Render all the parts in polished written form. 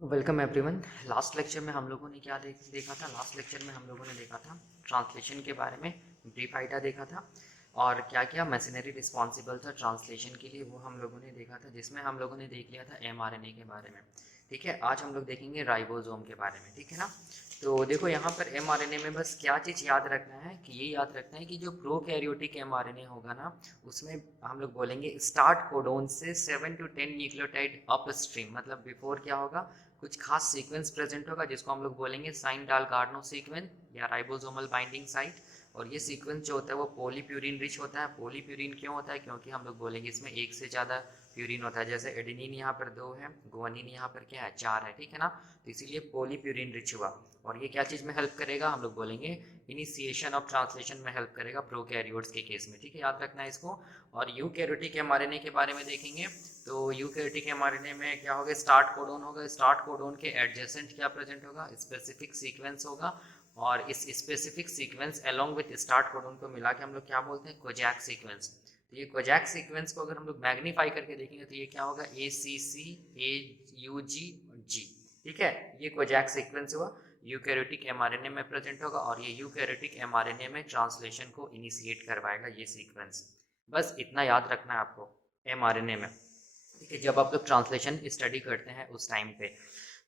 Welcome everyone. Last lecture में हम लोगों ने क्या देखा था। लास्ट लेक्चर में हम लोगों ने देखा था ट्रांसलेशन के बारे में, ब्रीफ आइडिया देखा था और क्या क्या मशीनरी रिस्पॉन्सिबल था ट्रांसलेशन के लिए, वो हम लोगों ने देखा था, जिसमें हम लोगों ने देख लिया था एमआरएनए के बारे में। ठीक है, आज हम लोग देखेंगे राइबोसोम के बारे में। ठीक है ना। तो देखो यहाँ पर एमआरएनए में बस क्या चीज़ याद रखना है कि ये याद रखना है कि जो प्रोकैरियोटिक एमआरएनए होगा ना, उसमें हम लोग बोलेंगे स्टार्ट कोडोन से 7 to 10 न्यूक्लियोटाइड अपस्ट्रीम, मतलब बिफोर क्या होगा, कुछ खास सीक्वेंस प्रेजेंट होगा जिसको हम लोग बोलेंगे साइन डाल कार्नो सीक्वेंस या राइबोसोमल बाइंडिंग साइट। और ये सीक्वेंस जो होता है वो पोलीप्यूरिन रिच होता है। पोलीप्यूरिन क्यों होता है? क्योंकि हम लोग बोलेंगे इसमें एक से ज़्यादा प्यूरिन होता है। जैसे एडेनिन यहाँ पर 2 है, गुआनिन यहाँ पर क्या है, 4 है। ठीक है ना। तो इसीलिए पोलीप्यूरिन रिच हुआ। और ये क्या चीज़ में हेल्प करेगा? हम लोग बोलेंगे इनिशिएशन ऑफ ट्रांसलेशन में हेल्प करेगा प्रोकैरियोट्स के केस में। ठीक है, याद रखना है इसको। और यूकैरियोटिक एमआरएनए के बारे में देखेंगे। तो यूकैरियोटिक एमआरएनए में क्या होगा, स्टार्ट कोडोन होगा। स्टार्ट कोडोन के एडजेसेंट क्या प्रेजेंट होगा, स्पेसिफिक सीक्वेंस होगा। और इस specific sequence along with start codon को मिला के हम लोग क्या बोलते हैं, कोजैक सीक्वेंस। तो ये कोजैक सीक्वेंस को अगर हम लोग मैग्नीफाई करके देखेंगे तो ये क्या होगा, ACC AUG G। ठीक है, ये कोजैक सीक्वेंस हुआ, यूकैरियोटिक एमआरएनए में प्रेजेंट होगा। और ये यूकैरियोटिक एमआरएनए में ट्रांसलेशन को इनिशिएट करवाएगा ये सीक्वेंस। बस इतना याद रखना है आपको एमआरएनए में। ठीक है, जब आप लोग ट्रांसलेशन स्टडी करते हैं उस टाइम पे।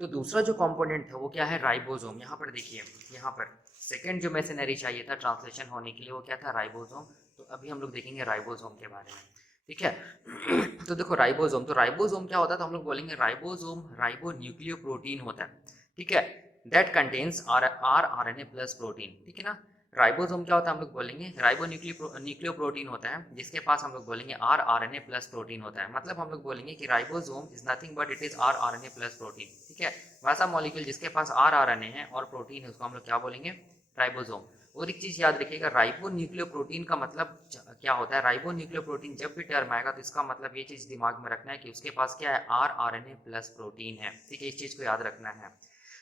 तो दूसरा जो कंपोनेंट था वो क्या है, राइबोसोम। यहाँ पर देखिए, यहाँ पर सेकंड जो मैसेनरी चाहिए था ट्रांसलेशन होने के लिए वो क्या था, राइबोसोम। तो अभी हम लोग देखेंगे राइबोसोम के बारे में। ठीक है। तो देखो राइबोसोम, तो राइबोसोम क्या होता है, तो हम लोग बोलेंगे राइबोसोम राइबो न्यूक्लियो प्रोटीन होता है। ठीक है, that contains R N A plus protein. ठीक है ना। राइबोसोम क्या होता है, हम लोग बोलेंगे राइबो न्यूक्लियो प्रोटीन होता है जिसके पास हम लोग बोलेंगे R N A plus protein होता है। मतलब हम लोग बोलेंगे कि ribosome is nothing but it is R N A plus protein. ठीक है, वैसा मॉलिक्यूल जिसके पास आर एन ए है और प्रोटीन है उसको हम लोग क्या बोलेंगे, राइबोसोम। और एक चीज याद रखिएगा, राइबो न्यूक्लियो प्रोटीन का मतलब क्या होता है। राइबो न्यूक्लियो प्रोटीन जब भी टर्म आएगा तो इसका मतलब ये चीज दिमाग में रखना है कि उसके पास क्या है, R N A plus protein है। ठीक है, इस चीज को याद रखना है।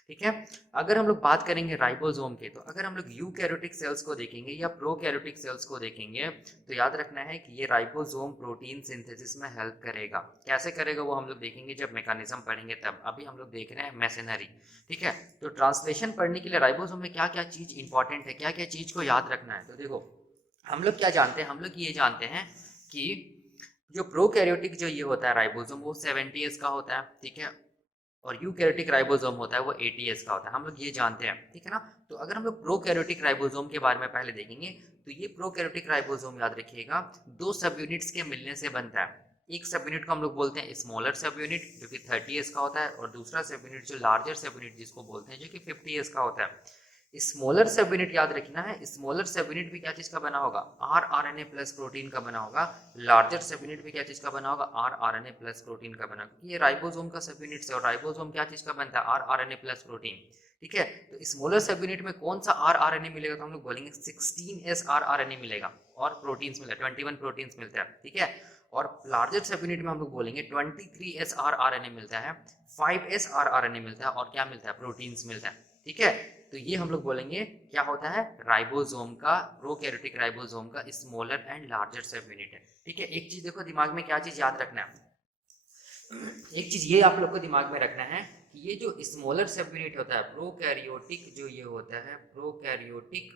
ठीक है। अगर हम लोग बात करेंगे राइबोसोम के, तो अगर हम लोग यूकैरियोटिक सेल्स को देखेंगे या प्रोकैरियोटिक सेल्स को देखेंगे तो याद रखना है कि ये राइबोसोम प्रोटीन सिंथेसिस में हेल्प करेगा। कैसे करेगा वो हम लोग देखेंगे जब मैकेनिज्म पढ़ेंगे तब। अभी हम लोग देख रहे हैं मैसेनरी। ठीक है, तो ट्रांसलेशन पढ़ने के लिए राइबोसोम में क्या क्या चीज इंपॉर्टेंट है, क्या क्या चीज को याद रखना है। तो देखो हम लोग क्या जानते हैं, हम लोग ये जानते हैं कि जो प्रोकैरियोटिक जो ये होता है राइबोसोम वो 70S का होता है। ठीक है, और यूकैरियोटिक राइबोसोम होता है वो 80S का होता है, हम लोग ये जानते हैं। ठीक है ना। तो अगर हम लोग प्रोकैरियोटिक राइबोसोम के बारे में पहले देखेंगे तो ये प्रोकैरियोटिक राइबोसोम याद रखिएगा 2 सब यूनिट्स के मिलने से बनता है। एक सब यूनिट को हम लोग बोलते हैं स्मॉलर सब यूनिट जो कि 30S का होता है, और दूसरा सब यूनिट जो लार्जर सब यूनिट जिसको बोलते हैं जो कि 50S का होता है। स्मॉलर सब यूनिट याद रखना है, स्मॉलर सब यूनिट भी क्या चीज का बना होगा, R N A plus protein का बना होगा। लार्जर सब यूनिट भी क्या चीज का बना होगा, R N A plus protein का बना होगा। ये राइबोसोम का सब यूनिट है और राइबोसोम क्या चीज का बनता है, R N A plus protein. ठीक है, तो स्मॉलर सब यूनिट में कौन सा आर एन ए मिलेगा, तो हम लोग बोलेंगे 16S आर एन ए मिलेगा और प्रोटीन्स मिलेगा 21 प्रोटीन्स मिलता है। ठीक है, और लार्जर सब यूनिट में हम लोग बोलेंगे 23S आर एन ए मिलता है, 5S आर एन ए मिलता है और क्या मिलता है, प्रोटीन्स मिलता है। ठीक है, तो ये हम लोग बोलेंगे क्या होता है, राइबोसोम का, प्रोकैरियोटिक राइबोसोम का स्मॉलर एंड लार्जर सब यूनिट है। ठीक है, एक चीज देखो दिमाग में क्या चीज याद रखना है, एक चीज ये आप लोग को दिमाग में रखना है कि ये जो स्मॉलर सब यूनिट होता है प्रोकैरियोटिक जो ये होता है, प्रोकैरियोटिक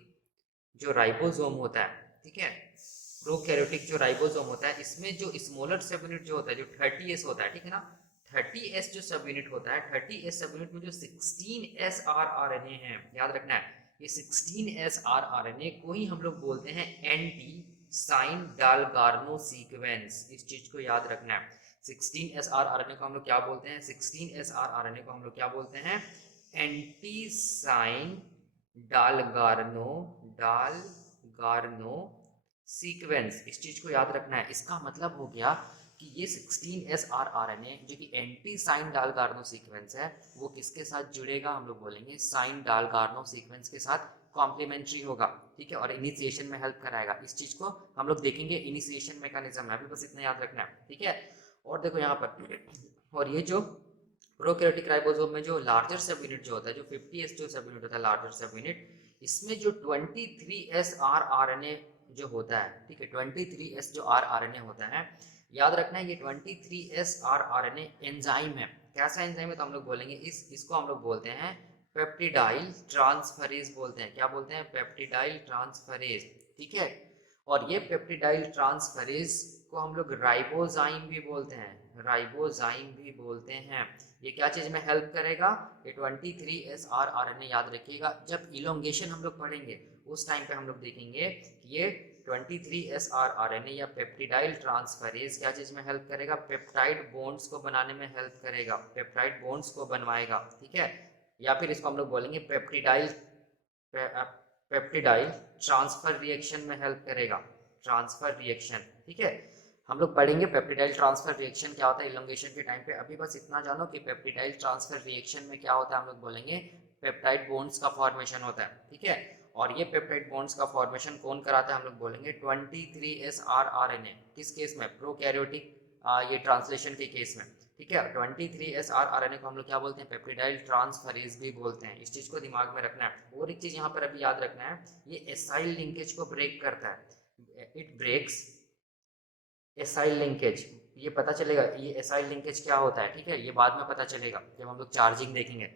जो राइबोसोम होता है। ठीक है, प्रोकैरियोटिक जो राइबोसोम होता है इसमें जो स्मॉलर सब यूनिट जो होता है जो 30S होता है। ठीक है ना, 30S जो सब यूनिट होता है, 30S सब यूनिट में जो 16S आर एन ए है, याद रखना है ये 16S आर एन ए को ही हम लोग बोलते हैं एंटी साइन डालगार्नो सीक्वेंस। इस चीज को याद रखना है, 16S आर एन ए को हम लोग क्या बोलते हैं, 16S आर एन ए को हम लोग क्या बोलते हैं, एंटी साइन डालगार्नो डालगार्नो सीक्वेंस। इस चीज को याद रखना है। इसका मतलब हो गया कि ये 16S आर एन ए जो कि एंटी साइन डालगार्नो सीक्वेंस है वो किसके साथ जुड़ेगा, हम लोग बोलेंगे साइन डालगार्नो सीक्वेंस के साथ कॉम्प्लीमेंट्री होगा। ठीक है, और इनिशिएशन में हेल्प कराएगा। इस चीज को हम लोग देखेंगे इनिशिएशन मैकेनिज्म में, अभी बस इतना याद रखना है। ठीक है, और देखो यहाँ पर और ये जो प्रोकैरियोटिक राइबोसोम में जो लार्जर सब यूनिट जो होता है, जो 50S जो सब यूनिट होता है लार्जर सब यूनिट, इसमें जो 23S आर एन ए जो होता है। ठीक है, 23S जो आर एन ए होता है, याद रखना है ये 23S are N A enzyme है। कैसा एंजाइम है, तो हम लोग बोलेंगे इसको हम लोग बोलते हैं पेप्टिडाइल ट्रांसफरेज बोलते हैं। क्या बोलते हैं? Peptidyl transferase. ठीक है, और ये पेप्टिडाइल ट्रांसफरेज को हम लोग राइबोजाइम भी बोलते हैं, राइबोजाइम भी बोलते हैं। ये क्या चीज में हेल्प करेगा? ये 23SR RNA, याद रखिएगा जब इलोंगेशन हम लोग पढ़ेंगे उस टाइम पे हम लोग देखेंगे कि ये 23SR RNA या पेप्टिडाइल ट्रांसफरेज क्या चीज में हेल्प करेगा? पेप्टाइड बॉन्ड्स को बनाने में हेल्प करेगा, पेप्टाइड बॉन्ड्स को बनवाएगा। ठीक है, या फिर इसको हम लोग बोलेंगे पेप्टिडाइल ट्रांसफर रिएक्शन में हेल्प करेगा, ट्रांसफर रिएक्शन। ठीक है, हम लोग पढ़ेंगे पेप्टिडाइल ट्रांसफर रिएक्शन क्या होता है इलोंगेशन के टाइम पे। अभी बस इतना जानो कि पेप्टिडाइल ट्रांसफर रिएक्शन में क्या होता है, हम लोग बोलेंगे पेप्टाइड बॉन्ड्स का फॉर्मेशन होता है। ठीक है, और ये पेप्टाइड बॉन्ड्स का फॉर्मेशन कौन कराता है? हम लोग बोलेंगे 23SR RNA। किस केस में? प्रोकैरियोटिक ये ट्रांसलेशन के केस में। ठीक है, 23SR RNA को हम लोग क्या बोलते हैं? पेप्टिडाइल ट्रांसफरेज भी बोलते हैं। इस चीज को दिमाग में रखना है। और एक चीज यहाँ पर अभी याद रखना है, ये एसाइल लिंकेज को ब्रेक करता है, इट ब्रेक्स एसाइल लिंकेज। ये पता चलेगा ये एसाइल लिंकेज क्या होता है। ठीक है, ये बाद में पता चलेगा जब हम लोग चार्जिंग देखेंगे,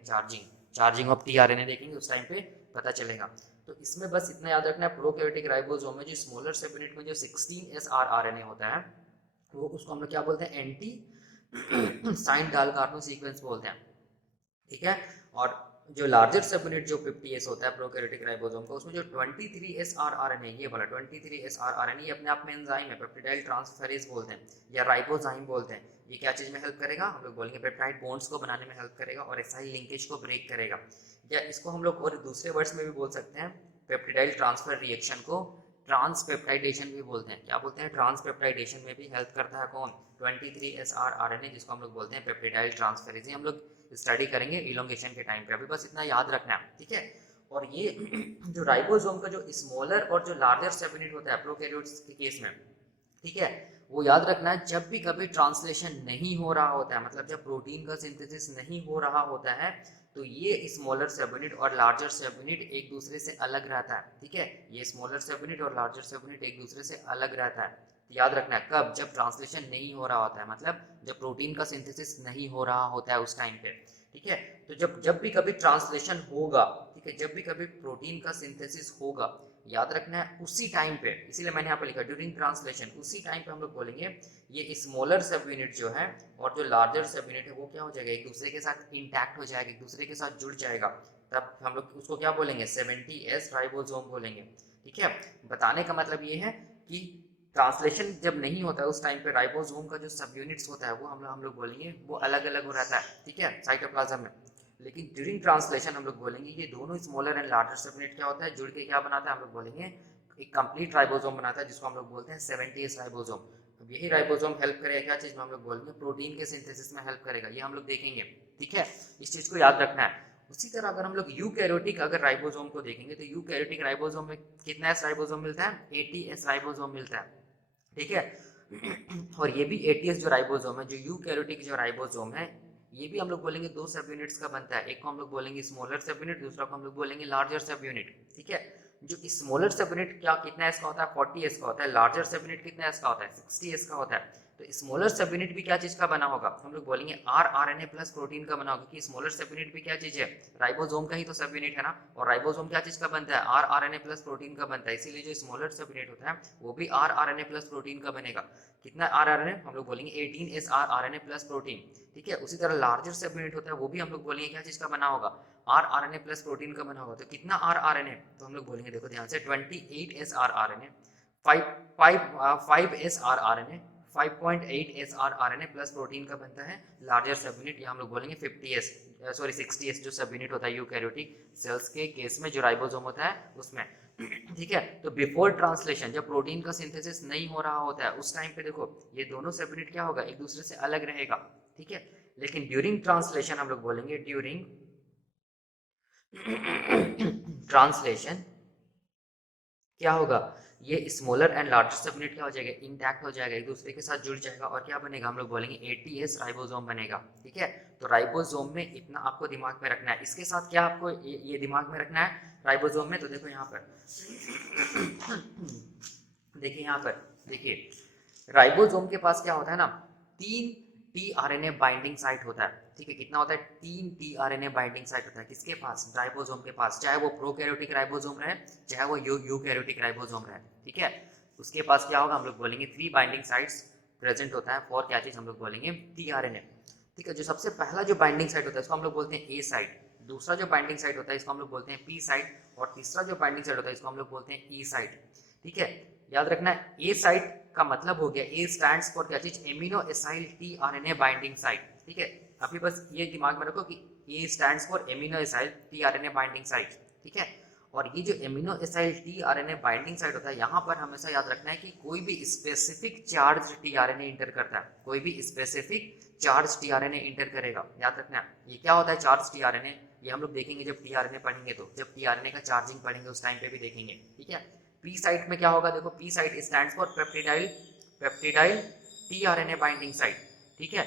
चार्जिंग ऑफ टीआरएनए देखेंगे उस टाइम पे पता चलेगा। तो इसमें बस इतना याद रखना है, प्रोकैरियोटिक राइबोसोम में जो स्मॉलर सब यूनिट में जो 16SR RNA होता है वो उसको हम लोग क्या बोलते हैं? एंटी साइन डाल कार्बन सीक्वेंस बोलते हैं। ठीक है, और जो लार्जर सब यूनिट जो 50S होता है प्रोकैरियोटिक राइबोसोम का, उसमें जो 23SR RNA, ये वाला 23SR RNA ये अपने आप में एंजाइम है, पेप्टिडाइल ट्रांसफरेज बोलते हैं या राइबोजाइम बोलते हैं। ये क्या चीज में हेल्प करेगा? हम लोग बोलेंगे पेप्टाइड बॉन्ड्स को बनाने में हेल्प करेगा और एसाइल लिंकेज को ब्रेक करेगा। या इसको हम लोग और दूसरे वर्ड्स में भी बोल सकते हैं, पेप्टिडाइल ट्रांसफर रिएक्शन को ट्रांसपेप्टाइडेशन भी बोलते हैं। क्या बोलते हैं? ट्रांसपेप्टाइडेशन में भी हेल्प करता है कौन? 23SR RNA, जिसको हम लोग बोलते हैं पेप्टिडाइल ट्रांसफरेज। हम लोग स्टडी करेंगे इलोंगेशन के टाइम पे, अभी बस इतना याद रखना है। ठीक है, और ये जो राइबोसोम का जो स्मॉलर और जो लार्जर सब यूनिट होता है प्रोकैरियोट्स के केस में, ठीक है, वो याद रखना है जब भी कभी ट्रांसलेशन नहीं हो रहा होता है, मतलब जब प्रोटीन का सिंथेसिस नहीं हो रहा होता है, तो ये स्मॉलर सब यूनिट और लार्जर सब यूनिट एक दूसरे से अलग रहता है। ठीक है, ये स्मॉलर सब यूनिट और लार्जर सब यूनिट एक दूसरे से अलग रहता है। याद रखना है कब? जब ट्रांसलेशन नहीं हो रहा होता है, मतलब जब प्रोटीन का सिंथेसिस नहीं हो रहा होता है उस टाइम पे। ठीक है, तो जब भी कभी ट्रांसलेशन होगा, ठीक है, जब भी कभी प्रोटीन का सिंथेसिस होगा, याद रखना है उसी टाइम पे, इसीलिए मैंने यहाँ पे लिखा ड्यूरिंग ट्रांसलेशन, उसी टाइम पे हम लोग बोलेंगे ये स्मॉलर सब यूनिट जो है और जो लार्जर सब यूनिट है वो क्या हो जाएगा? एक दूसरे के साथ इंटैक्ट हो जाएगा, एक दूसरे के साथ जुड़ जाएगा। तब हम लोग उसको क्या बोलेंगे? 70S राइबोसोम बोलेंगे। ठीक है, बताने का मतलब ये है कि ट्रांसलेशन जब नहीं होता है उस टाइम पे राइबोसोम का जो सब यूनिट्स होता है वो हम लोग बोलेंगे वो अलग अलग हो रहता है। ठीक है, साइटोप्लाज्म में। लेकिन ड्यूरिंग ट्रांसलेशन हम लोग बोलेंगे ये दोनों स्मॉलर एंड लार्जर सब यूनिट क्या होता है? जुड़ के क्या बनाता है? हम लोग बोलेंगे एक कंप्लीट राइबोसोम बनाता है, जिसको हम लोग बोलते हैं 70S राइबोसोम। अब यही राइबोसोम हेल्प करेगा क्या चीज में? हम लोग बोलेंगे प्रोटीन के सिंथेसिस में हेल्प करेगा, ये हम लोग देखेंगे। ठीक है, इस चीज को याद रखना है। उसी तरह अगर हम लोग यूकैरियोटिक अगर राइबोसोम को देखेंगे तो यूकैरियोटिक राइबोसोम में कितना एस राइबोसोम मिलता है? 80S राइबोसोम मिलता है। ठीक है, और ये भी 80S जो राइबोसोम है, जो यूकैरियोटिक जो राइबोसोम है, ये भी हम लोग बोलेंगे दो सब यूनिट्स का बनता है। एक को हम लोग बोलेंगे स्मॉलर सब यूनिट, दूसरा को हम लोग बोलेंगे लार्जर सब यूनिट। ठीक है, जो स्मॉलर सब यूनिट क्या कितना एस का होता है? 40S का होता है। लार्जर सब यूनिट कितना एस का होता है? 60S का होता है। तो स्मॉलर सब यूनिट भी क्या चीज का बना होगा? हम लोग बोलेंगे RNA प्लस प्रोटीन का बना होगा, क्योंकि स्मॉलर सब यूनिट भी क्या चीज है? राइबोसोम का ही तो सब यूनिट है ना, और राइबोसोम क्या चीज का बनता है? RNA प्लस प्रोटीन का बनता है। इसीलिए जो स्मॉलर सब यूनिट होता है वो भी RNA प्लस प्रोटीन का बनेगा। कितना RNA? हम लोग बोलेंगे 18SR RNA प्लस प्रोटीन। ठीक है, उसी तरह लार्जर सब यूनिट होता है वो भी हम लोग बोलेंगे क्या चीज का बना होगा? RNA प्लस प्रोटीन का बना होगा। तो कितना RNA? तो हम लोग बोलेंगे देखो ध्यान से 28SR RNA, 5SR RNA, 5.8SR RNA plus protein का बनता है लार्जर सब यूनिट, या हम लोग बोलेंगे 60S जो सब यूनिट होता है यूकैरियोटिक सेल्स के केस में, जो राइबोसोम होता है उसमें। ठीक है, तो बिफोर ट्रांसलेशन जब प्रोटीन का सिंथेसिस नहीं हो रहा होता है उस टाइम पे देखो ये दोनों सब यूनिट क्या होगा? एक दूसरे से अलग रहेगा। ठीक है, लेकिन ड्यूरिंग ट्रांसलेशन हम लोग बोलेंगे ड्यूरिंग ट्रांसलेशन क्या होगा? ये स्मॉलर एंड लार्जर सब यूनिट क्या हो जाएगा? इंटैक्ट हो जाएगा, एक दूसरे के साथ जुड़ जाएगा, और क्या बनेगा? हम लोग बोलेंगे 80S राइबोसोम बनेगा। ठीक है, तो राइबोसोम में इतना आपको दिमाग में रखना है। इसके साथ क्या आपको ये दिमाग में रखना है राइबोसोम में? तो देखो यहाँ पर देखिए, यहाँ पर देखिए राइबोसोम के पास क्या होता है ना, तीन tRNA बाइंडिंग साइट होता है, ठीक है। कितना होता है? 3 tRNA बाइंडिंग साइट होता है। किसके पास? राइबोसोम के पास, चाहे वो प्रोकैरियोटिक राइबोसोम रहे चाहे वो यूकैरियोटिक राइबोसोम रहे, ठीक है। उसके पास क्या होगा? हम लोग बोलेंगे 3 बाइंडिंग साइट्स प्रेजेंट होता है फॉर क्या चीज? हम लोग बोलेंगे tRNA, ठीक है। जो सबसे पहला जो बाइंडिंग साइट होता है इसको हम लोग बोलते हैं ए साइट, दूसरा जो बाइंडिंग साइट होता है इसको हम लोग बोलते हैं पी साइट, और तीसरा जो बाइंडिंग साइट होता है इसको हम लोग बोलते हैं ई साइट, ठीक है। याद रखना है ए साइट का मतलब हो गया, ए स्टैंड्स फॉर क्या चीज? Amino acyl tRNA binding site, ठीक है। अभी बस ये दिमाग में रखो कि ए stands for amino acyl tRNA binding site, ठीक है। और ये जो amino acyl tRNA binding site होता है, यहाँ पर हमेशा याद रखना है कि कोई भी स्पेसिफिक चार्ज tRNA इंटर करता है, कोई भी स्पेसिफिक चार्ज tRNA इंटर करेगा। याद रखना है ये क्या होता है चार्ज tRNA, ये हम लोग देखेंगे जब tRNA पढ़ेंगे, तो जब tRNA का चार्जिंग पढ़ेंगे उस टाइम पे भी देखेंगे, ठीक है। पी साइट में क्या होगा? देखो P site stands for peptidyl tRNA binding site, ठीक है।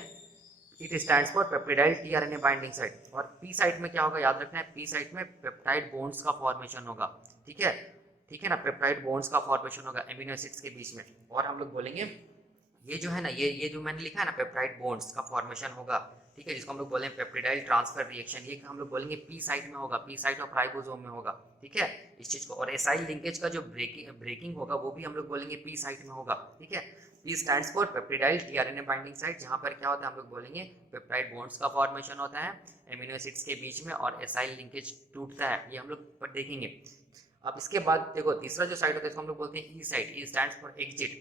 It stands for peptidyl tRNA binding site. और पी साइट में क्या होगा? याद रखना है पी साइट में पेप्टाइड बॉन्ड्स का फॉर्मेशन होगा, ठीक है, ठीक है ना। पेप्टाइड बॉन्ड्स का फॉर्मेशन होगा एमिनो एसिड्स के बीच में, और हम लोग बोलेंगे ये जो है ना, ये जो मैंने लिखा है ना, पेप्टाइड बॉन्ड्स का फॉर्मेशन होगा, ठीक है, जिसको हम लोग बोलेंगे पेप्टिडाइल ट्रांसफर रिएक्शन, ये हम लोग बोलेंगे पी साइट में होगा, पी साइट ऑफ राइबोसोम में होगा, ठीक है, इस चीज को। और एसाइल लिंकेज का जो ब्रेकिंग होगा वो भी हम लोग बोलेंगे पी साइट में होगा, ठीक है। P stands for peptidyl tRNA binding site, जहां पर क्या होता है? हम लोग बोलेंगे पेप्टाइड बॉन्ड्स का फॉर्मेशन होता है एमिनो एसिड्स के बीच में, और एसाइल लिंकेज टूटता है, ये हम लोग देखेंगे। अब इसके बाद देखो तीसरा जो साइट होता है इसको हम लोग बोलते हैं E site, E stands for exit,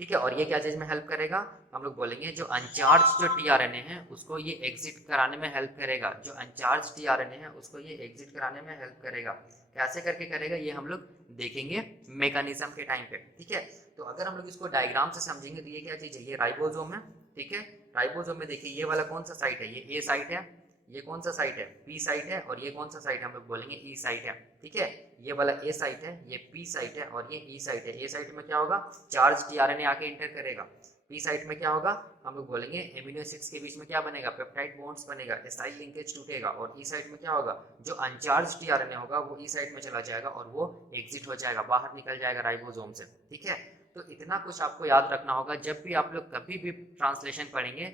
ठीक है। और ये क्या चीज में हेल्प करेगा? हम लोग बोलेंगे जो अनचार्ज जो tRNA है उसको ये एग्जिट कराने में हेल्प करेगा, जो अनचार्ज tRNA है उसको ये एग्जिट कराने में हेल्प करेगा। कैसे करके करेगा ये हम लोग देखेंगे मैकेनिज्म के टाइम पे, ठीक है। तो अगर हम लोग इसको डायग्राम से समझेंगे तो ये क्या चीज है? ये राइबोसोम है, ठीक है। राइबोसोम में देखिए ये वाला कौन सा साइट है? ये ए साइट है। ये कौन सा साइट है? पी साइट है। और ये कौन सा साइट है? हम लोग बोलेंगे ई साइट है, ठीक है। ये वाला ए साइट है, ये पी साइट है, और ये ई साइट है। ए साइट में क्या होगा? चार्ज tRNA आके इंटर करेगा। पी साइट में क्या होगा? हम लोग बोलेंगे एमिनो एसिड्स के बीच में क्या बनेगा? पेप्टाइड बॉन्ड्स बनेगा, एसाइल लिंकेज टूटेगा। और ई साइट में क्या होगा? जो अनचार्ज tRNA होगा वो ई साइट में चला जाएगा और वो एग्जिट हो जाएगा, बाहर निकल जाएगा राइबोसोम से, ठीक है। तो इतना कुछ आपको याद रखना होगा जब भी आप लोग कभी भी ट्रांसलेशन पढ़ेंगे,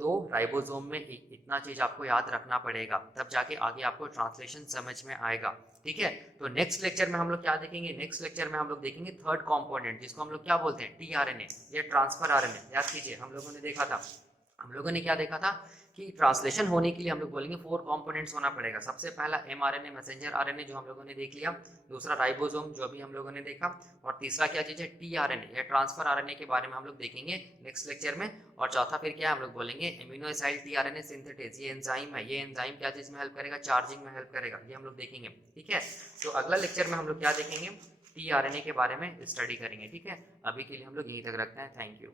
तो राइबोसोम में इतना चीज आपको याद रखना पड़ेगा, तब जाके आगे आपको ट्रांसलेशन समझ में आएगा, ठीक है। तो नेक्स्ट लेक्चर में हम लोग क्या देखेंगे? नेक्स्ट लेक्चर में हम लोग देखेंगे थर्ड कंपोनेंट, जिसको हम लोग क्या बोलते हैं? tRNA या ट्रांसफर RNA। याद कीजिए हम लोगों ने देखा था, हम लोगों ने क्या देखा था कि ट्रांसलेशन होने के लिए हम लोग बोलेंगे 4 कंपोनेंट्स होना पड़ेगा। सबसे पहला mRNA मैसेंजर RNA जो हम लोगों ने देख लिया, दूसरा राइबोसोम जो अभी हम लोगों ने देखा, और तीसरा क्या चीज है? tRNA या ट्रांसफर RNA के बारे में हम लोग देखेंगे नेक्स्ट लेक्चर में। और चौथा फिर क्या हम लोग बोलेंगे? एमिनो एसाइल tRNA सिंथेटेज, ये एंजाइम है, ये एंजाइम क्या चीज में हेल्प करेगा? चार्जिंग में हेल्प करेगा, ये हम लोग देखेंगे, ठीक है। तो अगला लेक्चर में हम लोग क्या देखेंगे? tRNA के बारे में स्टडी करेंगे, ठीक है। अभी के लिए हम लोग यहीं तक रखते हैं। Thank you.